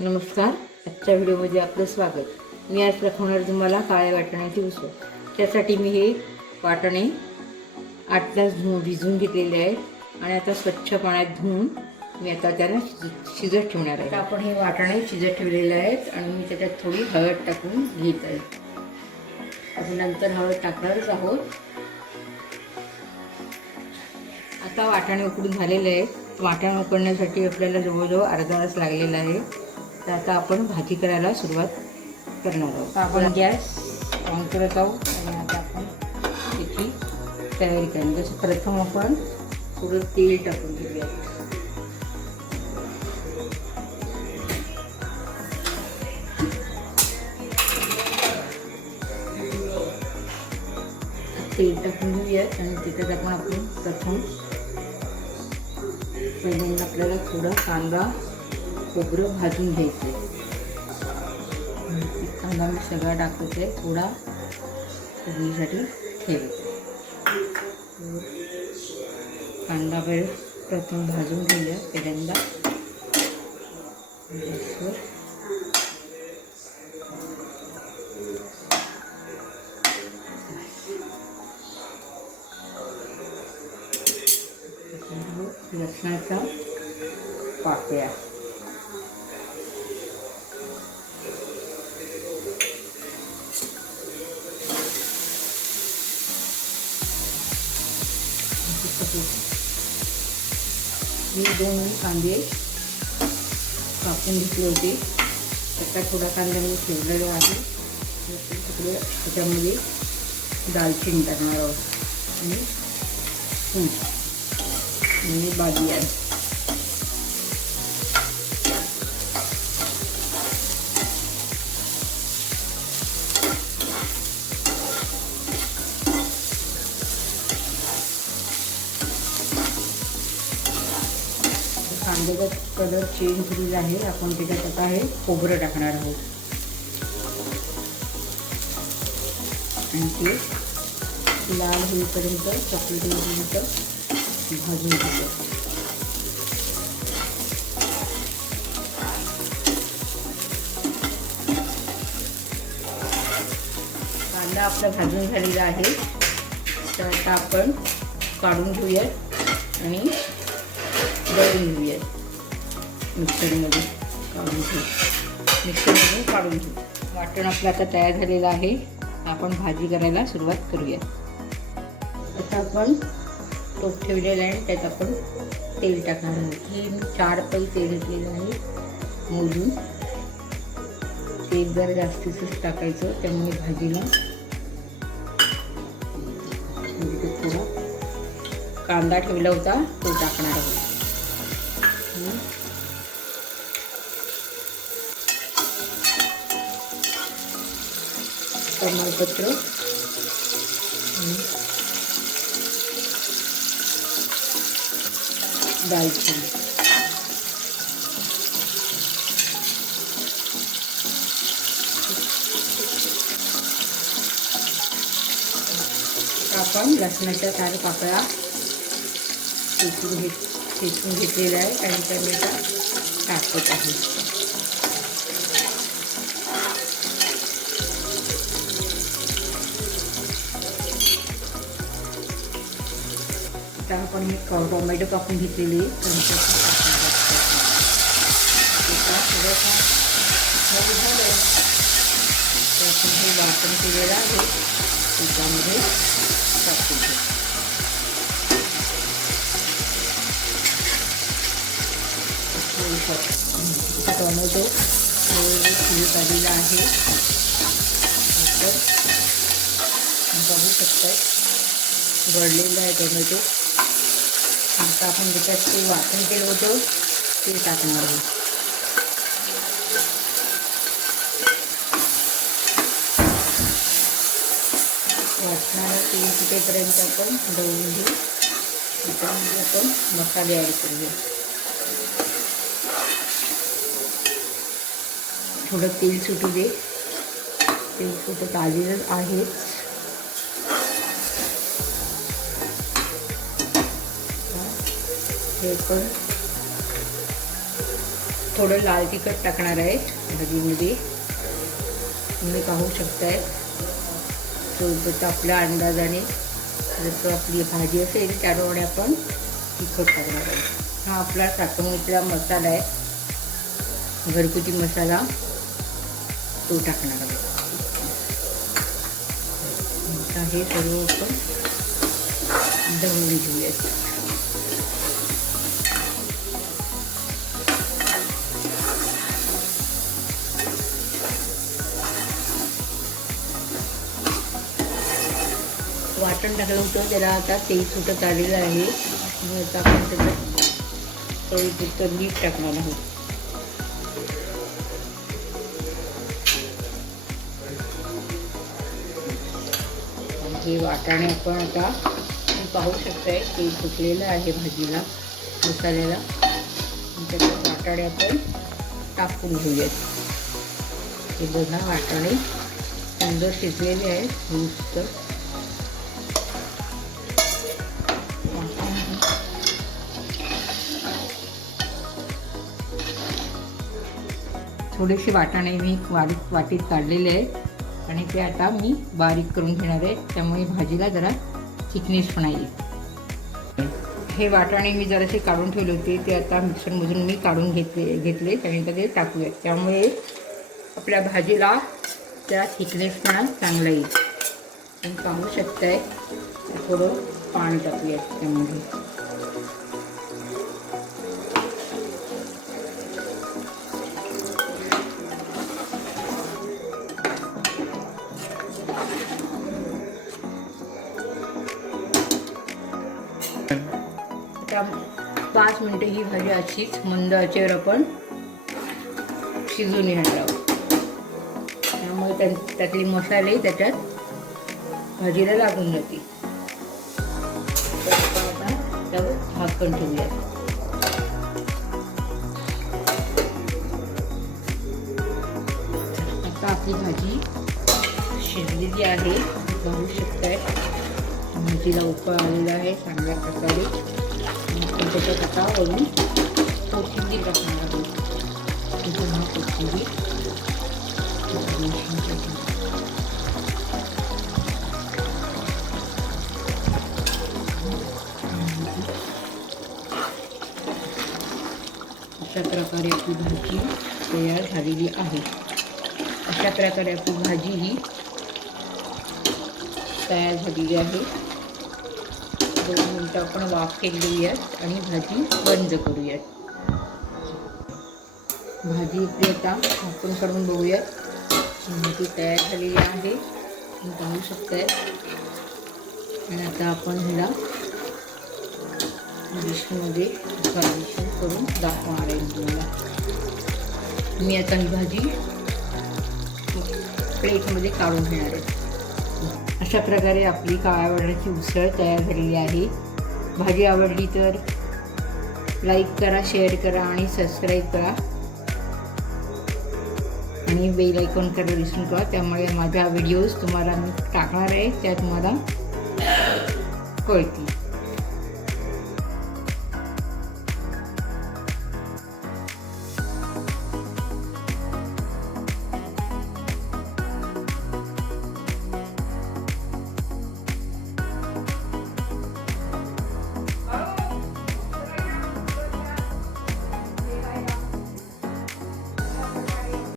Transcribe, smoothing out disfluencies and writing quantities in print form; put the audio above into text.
नमस्कार. आजच्या व्हिडिओमध्ये आपलं स्वागत. मी आज दाखवणार तुम्हाला काळ्या वाटाण्याची उसळ. त्यासाठी मी हे वाटाणे 8 तास भिजवून घेतलेले आहेत आणि आता स्वच्छ पाण्यात धुवून मी आता त्यांना शिजत ठेवणार आहे. आपण हे वाटाणे शिजत ठेवलेले आहेत आणि मी त्याच्यात थोडी हळद टाकून घेत आहे. आपण नंतर हळद टाकणारच आहोत. आता वाटाणे उकडून झालेले आहेत. वाटाणे उकडण्यासाठी आपल्याला जवळजवळ अर्धा तास लागलेला आहे. तर आता आपण भाजी करायला सुरुवात करणार आहोत. आपण गॅस ऑन करत आहोत आणि आता आपण त्याची तयारी करणार. जसं प्रथम आपण थोडं तेल टाकून घेऊया. तेल टाकून घेऊयात आणि त्याच्यात आपण प्रथम पहिल्यांदा आपल्याला थोडा कांदा खोबरं भाजून घ्यायचं आहे. कांदा मी सगळा टाकते, थोडा फोडणीसाठी ठेवायचा. कांदा प्रथम भाजून घेऊया. पहिल्यांदा गॅसवर लसणाच्या पाकळ्या मी 2 कांदे कापून घेतले होते. आता थोडा कांदा मी ठेवलेला आहे. त्याच्यामध्ये दालचिनी टाकणार आहोत आणि बादी आहे. कांद्याचा कलर चेंज झालेला आहे. आपण त्याच्यात आता हे खोबरं टाकणार आहोत आणि ते लाल होईपर्यंत, चॉकलेटी होईपर्यंत भाजून घेतो. कांदा आपला भाजून झालेला आहे. तर आता आपण काढून घेऊयात आणि दळून घेऊयात. मिक्सरमध्ये काढून घेऊ. वाटण आपलं आता तयार झालेलं आहे. आपण भाजी करायला सुरुवात करूया. आता आपण टोप ठेवलेला आहे. त्यात आपण तेल टाकणार आहोत. हे मी 4 पै तेल घेतलेलं आहे मोजून. तेल जर जास्तीच टाकायचं, त्यामुळे भाजीला थोडा कांदा ठेवला होता तो टाकणार आहोत. तमालपत्र दालचिनी आपण लसणाच्या 4 पाकळ्या ठेचून घेतलेल्या आहे आणि टमेटा टाकत आहे. आता आपण हे टोमॅटो कापून घेतलेली आपण हे वाटण केलेलं आहे त्याच्यामध्ये टाकून घेऊ. टोमॅटो शिजत आलेला आहे. तर बघू शकतात गळलेलं आहे टोमॅटो. आता आपण त्याच्यात ते वाटण केलं होतं ते टाकणार आहोत. वाटणाला तेल सुटेपर्यंत आपण दळून घेऊ. त्याच्यामध्ये आपण मसाले ॲड करूया. थोडं तेल सुटू दे. तेल सुटत आलेलं आहेच. हे पण थोडं लाल तिखट टाकणार आहे भाजीमध्ये. तुम्ही पाहू शकताय थोडंसं आपल्या अंदाजाने जसं आपली भाजी असेल त्याप्रमाणे आपण तिखट टाकणार आहे. हा आपला टाकून मसाला आहे, घरगुती मसाला, तो टाकणार आहे. आता हे सर्व आपण दळून घेऊयात. वाटण टाकलं होतं त्याला आता तेल सुटत आलेलं आहे. आता आपण त्याच्यात चवीपुरतं मीठ टाकणार आहोत. हे वाटाणे आपण आता पाहू शकताय तेल सुटलेलं आहे भाजीला, मसाल्याला. त्याच्यात वाटाणे आपण टाकून घेऊयात. हे बघा वाटाणे सुंदर शिजलेले आहेत. मस्त थोडेसे वाटाणे मी वाटीत काढलेले आहेत आणि ते आता मी बारीक करून घेणार आहे, त्यामुळे भाजीला जरा थिकनेसपणा येईल. हे वाटाणे मी जरासे काढून ठेवले होते, ते आता मिक्सरमधून मी काढून घेतले त्यानंतर ते टाकूयात. त्यामुळे आपल्या भाजीला त्या थिकनेसपणा चांगला येईल. तुम्ही पाहू शकताय थोडं पाणी टाकूयात त्यामध्ये. आता 5 मिनिटं ही भाजी अशीच मंद आचेवर आपण शिजून घेणार आहोत. त्यामुळे त्यातले मसाले त्याच्यात भाजीला लागून जातील. आपण त्यावर झाकण ठेवूयात. आता आपली भाजी शिजलेली आहे, पाहू शकताय. भाजीला उकळ आलेला आहे चांगल्या प्रकारे. आपण त्याच्यात आता वरून कोथिंबीर टाकणार आहोत. कोथिंबीर अशा प्रकारे आपली भाजी तयार झालेली आहे. अशा प्रकारे आपली भाजी ही तयार झालेली आहे. 2 मिनिटं आपण वाफ केलेलीयात आणि भाजी बंद करूयात. भाजी इथे आता आपण काढून बघूयात. भाजी तयार झालेली आहे, तुम्ही पाहू शकताय. आणि आता आपण ह्याला डिशमध्ये गार्निशिंग करून दाखवणार आहे तुम्हाला. मी आता ही भाजी प्लेटमध्ये काढून घेणार आहे. अशा प्रकारे आपली काळ्या वाटाण्याची उसळ तयार झालेली आहे. भाजी आवडली तर लाईक करा, शेअर करा आणि सबस्क्राईब करा आणि बेल आयकॉन करायला विसरू नका. त्यामुळे माझ्या व्हिडिओज तुम्हाला मी टाकणार आहे त्या तुम्हाला कळतील.